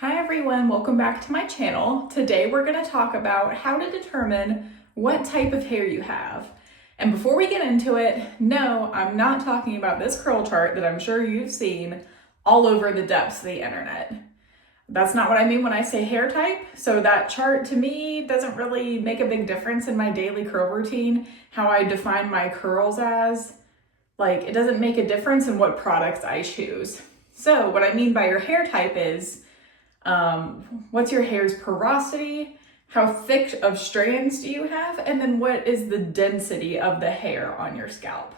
Hi everyone, welcome back to my channel. Today we're going to talk about how to determine what type of hair you have. And before we get into it, no, I'm not talking about this curl chart that I'm sure you've seen all over the depths of the internet. That's not what I mean when I say hair type. So that chart to me doesn't really make a big difference in my daily curl routine, how I define my curls as. Like, it doesn't make a difference in what products I choose. So what I mean by your hair type is what's your hair's porosity, how thick of strands do you have, and then what is the density of the hair on your scalp.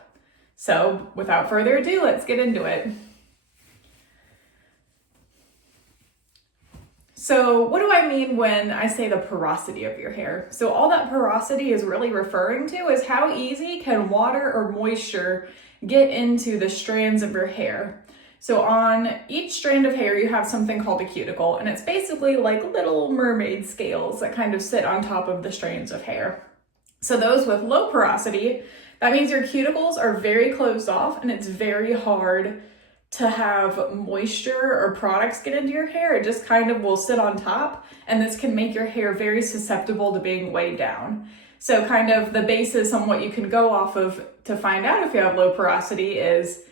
So without further ado, let's get into it. So what do I mean when I say the porosity of your hair? So all that porosity is really referring to is how easy can water or moisture get into the strands of your hair. So on each strand of hair, you have something called a cuticle, and it's basically like little mermaid scales that kind of sit on top of the strands of hair. So those with low porosity, that means your cuticles are very closed off and it's very hard to have moisture or products get into your hair. It just kind of will sit on top, and this can make your hair very susceptible to being weighed down. So kind of the basis on what you can go off of to find out if you have low porosity is,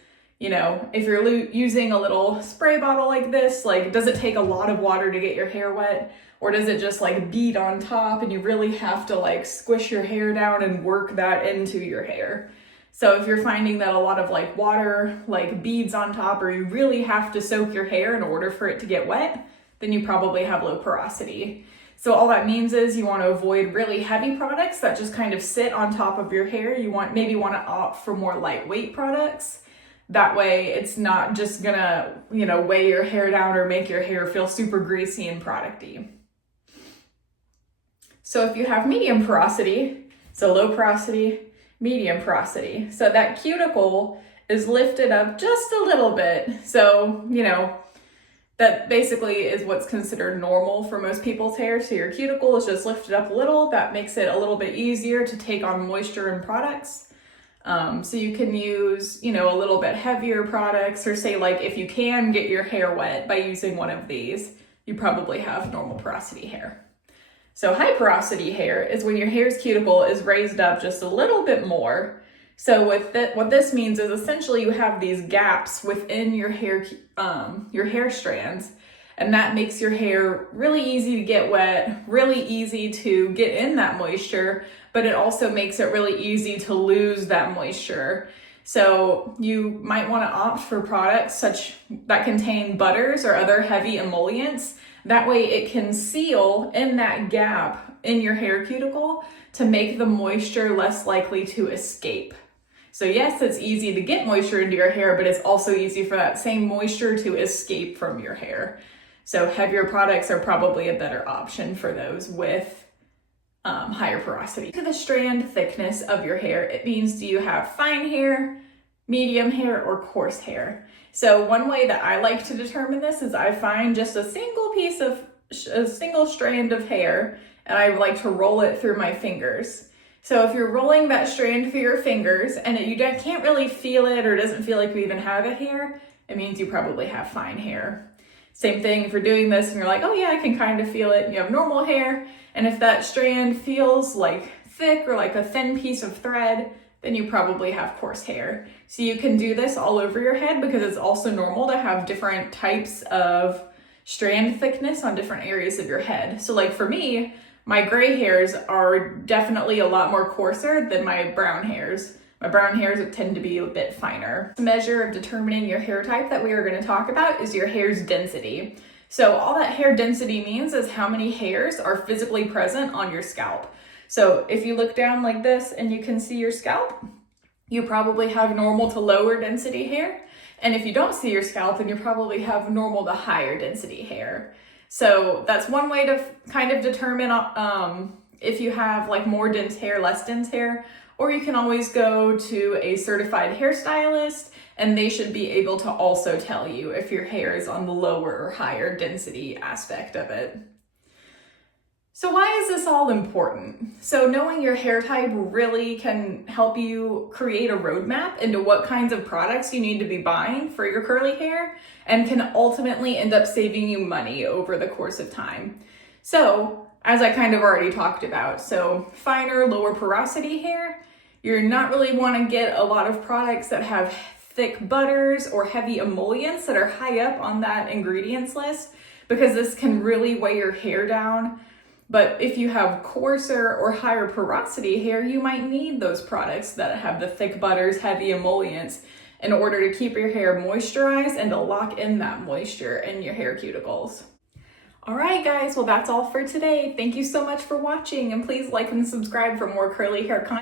if you're using a little spray bottle like this, like, does it take a lot of water to get your hair wet? Or does it just like bead on top and you really have to like squish your hair down and work that into your hair? So if you're finding that a lot of like water like beads on top, or you really have to soak your hair in order for it to get wet, then you probably have low porosity. So all that means is you want to avoid really heavy products that just kind of sit on top of your hair. You maybe want to opt for more lightweight products. That way it's not just gonna, weigh your hair down or make your hair feel super greasy and producty. So if you have medium porosity, so low porosity, medium porosity, so that cuticle is lifted up just a little bit. So, that basically is what's considered normal for most people's hair. So your cuticle is just lifted up a little. That makes it a little bit easier to take on moisture and products. So you can use, a little bit heavier products, or say like if you can get your hair wet by using one of these, you probably have normal porosity hair. So high porosity hair is when your hair's cuticle is raised up just a little bit more. So what this means is essentially you have these gaps within your hair strands, and that makes your hair really easy to get wet, really easy to get in that moisture, but it also makes it really easy to lose that moisture. So you might want to opt for products that contain butters or other heavy emollients. That way it can seal in that gap in your hair cuticle to make the moisture less likely to escape. So yes, it's easy to get moisture into your hair, but it's also easy for that same moisture to escape from your hair. So heavier products are probably a better option for those with higher porosity. To the strand thickness of your hair, it means, do you have fine hair, medium hair, or coarse hair? So one way that I like to determine this is I find just a single strand of hair, and I like to roll it through my fingers. So if you're rolling that strand through your fingers and you can't really feel it, or doesn't feel like you even have a hair, it means you probably have fine hair. Same thing if you're doing this and you're like, oh yeah, I can kind of feel it, and you have normal hair, and if that strand feels like thick or like a thin piece of thread, then you probably have coarse hair. So you can do this all over your head, because it's also normal to have different types of strand thickness on different areas of your head. So like for me, my gray hairs are definitely a lot more coarser than my brown hairs. My brown hairs tend to be a bit finer. The measure of determining your hair type that we are going to talk about is your hair's density. So all that hair density means is how many hairs are physically present on your scalp. So if you look down like this and you can see your scalp, you probably have normal to lower density hair. And if you don't see your scalp, then you probably have normal to higher density hair. So that's one way to kind of determine if you have like more dense hair, less dense hair. Or you can always go to a certified hairstylist, and they should be able to also tell you if your hair is on the lower or higher density aspect of it. So why is this all important? So knowing your hair type really can help you create a roadmap into what kinds of products you need to be buying for your curly hair, and can ultimately end up saving you money over the course of time. So as I kind of already talked about, so finer, lower porosity hair, you're not really want to get a lot of products that have thick butters or heavy emollients that are high up on that ingredients list, because this can really weigh your hair down. But if you have coarser or higher porosity hair, you might need those products that have the thick butters, heavy emollients, in order to keep your hair moisturized and to lock in that moisture in your hair cuticles. All right, guys, well, that's all for today. Thank you so much for watching, and please like and subscribe for more curly hair content.